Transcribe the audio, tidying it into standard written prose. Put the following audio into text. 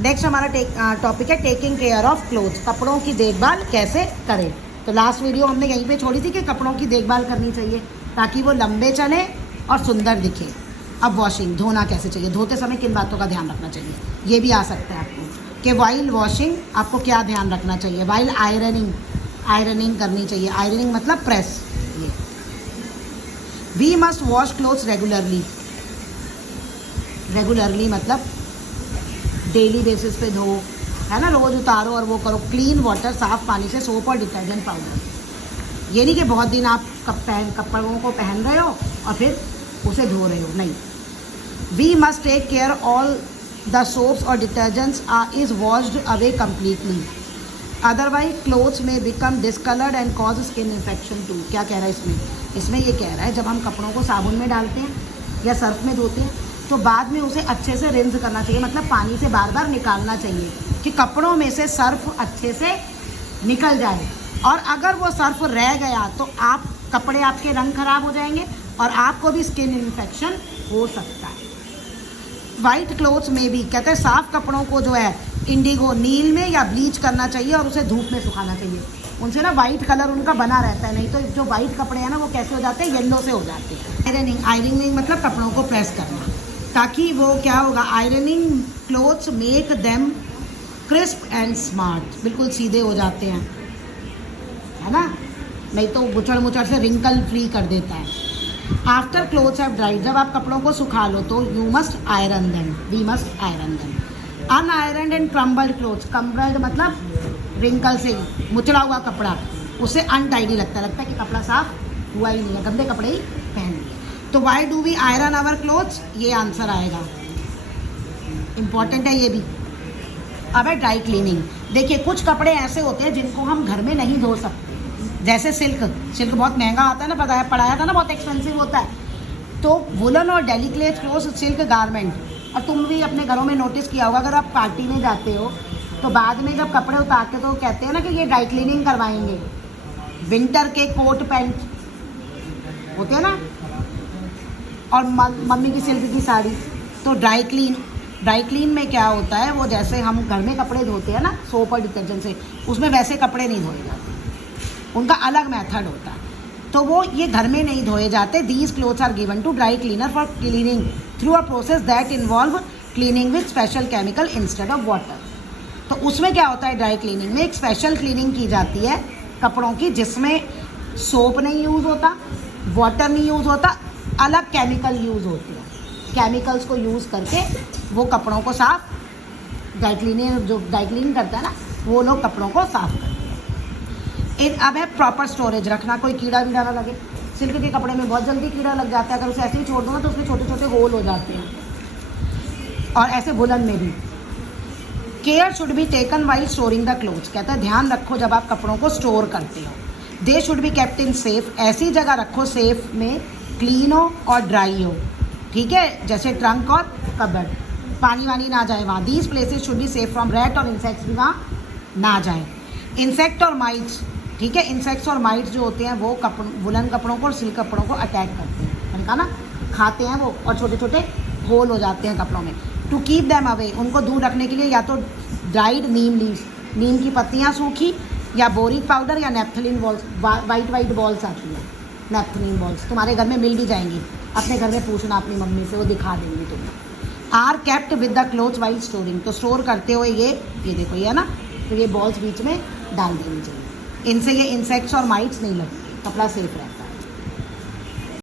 Next हमारा topic है taking care of clothes, कपड़ों की देखभाल कैसे करें। तो लास्ट वीडियो हमने यहीं पे छोड़ी थी कि कपड़ों की देखभाल करनी चाहिए ताकि वो लंबे चले और सुंदर दिखे। अब वॉशिंग, धोना कैसे चाहिए, धोते समय किन बातों का ध्यान रखना चाहिए, ये भी आ सकता है आपको कि वाइल वॉशिंग आपको क्या ध्यान रखना चाहिए। वाइल आयरनिंग करनी चाहिए। आयरनिंग मतलब प्रेस। ये we must wash clothes regularly मतलब डेली बेसिस पे धो, है ना, रोज़ उतारो और वो करो। क्लीन वाटर, साफ पानी से, सोप और डिटर्जेंट पाउडर। ये नहीं कि बहुत दिन आप कपड़ों को पहन रहे हो और फिर उसे धो रहे हो, नहीं। We must take care all the soaps और detergents is washed away completely, otherwise clothes में become discoloured and cause skin infection too. क्या कह रहा है इसमें ये कह रहा है जब हम कपड़ों को साबुन में डालते हैं या सर्फ में धोते हैं तो बाद में उसे अच्छे से रिंस करना चाहिए, मतलब पानी से बार बार निकालना चाहिए कि कपड़ों में से सर्फ अच्छे से निकल जाए। और अगर वो सर्फ रह गया तो कपड़े आपके रंग खराब हो जाएंगे और आपको भी स्किन इन्फेक्शन हो सकता है। वाइट क्लोथ्स में भी कहते हैं साफ कपड़ों को जो है इंडिगो, नील में या ब्लीच करना चाहिए और उसे धूप में सुखाना चाहिए। उनसे ना वाइट कलर उनका बना रहता है, नहीं तो जो वाइट कपड़े हैं ना वो कैसे हो जाते हैं, येलो से हो जाते हैं। आयरनिंग मतलब कपड़ों को प्रेस करना ताकि वो क्या होगा, ironing clothes make them crisp and smart, बिल्कुल सीधे हो जाते हैं, है ना, नहीं तो गुचड़ मुचड़ से रिंकल फ्री कर देता है। आफ्टर क्लोथ्स हैव ड्राइड, जब आप कपड़ों को सुखा लो तो you must iron them, we must iron them. Unironed and crumbled clothes, crumbled मतलब रिंकल से मुचड़ा हुआ कपड़ा, उसे अनटाइडी लगता है कि कपड़ा साफ हुआ ही नहीं है, गंदे कपड़े ही पहन लिए। तो why do we iron our clothes, ये आंसर आएगा, इंपॉर्टेंट है ये भी। अब है ड्राई क्लीनिंग। देखिए कुछ कपड़े ऐसे होते हैं जिनको हम घर में नहीं धो सकते, जैसे सिल्क बहुत महंगा आता है ना, पढ़ाया था ना, बहुत एक्सपेंसिव होता है। तो वुलन और डेलिकेट क्लोथ, सिल्क गारमेंट, और तुम भी अपने घरों में नोटिस किया होगा अगर आप पार्टी में जाते हो तो बाद में जब कपड़े उतारते तो कहते हैं ना कि ये ड्राई क्लीनिंग करवाएंगे। विंटर के कोट पैंट होते हैं ना, और मम्मी की सिल्क की साड़ी, तो ड्राई क्लीन में क्या होता है, वो जैसे हम घर में कपड़े धोते हैं ना सोप और डिटर्जेंट से, उसमें वैसे कपड़े नहीं धोए जाते, उनका अलग मेथड होता है, तो वो ये घर में नहीं धोए जाते। These clothes are given to dry cleaner for cleaning through a process that involve cleaning with special chemical instead of water. तो उसमें क्या होता है, ड्राई क्लीनिंग में एक स्पेशल क्लीनिंग की जाती है कपड़ों की, जिसमें सोप नहीं यूज़ होता, वाटर नहीं यूज़ होता, अलग केमिकल यूज़ होते हैं। केमिकल्स को यूज़ करके वो कपड़ों को साफ, ड्राई क्लीनिंग करता है ना, वो लोग कपड़ों को साफ करते हैं। अब है प्रॉपर स्टोरेज रखना, कोई कीड़ा वीड़ा ना लगे। सिल्क के कपड़े में बहुत जल्दी कीड़ा लग जाता है, अगर उसे ऐसे ही छोड़ दो ना तो उसमें छोटे छोटे होल हो जाते हैं, और ऐसे वुलन में भी। Care should be taken while storing the clothes, कहता है ध्यान रखो जब आप कपड़ों को स्टोर करते हो। They should be kept in safe, ऐसी जगह रखो सेफ में, क्लीन हो और ड्राई हो, ठीक है, जैसे ट्रंक और कबर्ड, पानी वानी ना जाए वहाँ। These places should be safe from rat, और इंसेक्ट्स भी वहाँ ना जाए। इंसेक्ट और माइट्स, ठीक है, इंसेक्ट्स और माइट्स जो होते हैं वो वुलन कपड़ों को और सिल्क कपड़ों को अटैक करते हैं, मैंने कहा ना, खाते हैं वो, और छोटे छोटे होल हो जाते हैं कपड़ों में। टू कीप दैम अवे, उनको दूर रखने के लिए या तो ड्राइड नीम लीव्स, नीम की पत्तियाँ सूखी, या बोरिक पाउडर, या नेप्थलीन बॉल्स, वाइट बॉल्स आती हैं, नेप्थलीन बॉल्स तुम्हारे घर में मिल भी जाएंगी, अपने घर में पूछना अपनी मम्मी से, वो दिखा देंगी तुम्हें। Are kept with the clothes while storing, तो स्टोर करते हुए ये देखो ये है ना, तो ये बॉल्स बीच में डाल देनी चाहिए, इनसे ये इंसेक्ट्स और माइट्स नहीं लगते, कपड़ा सेफ रहता है।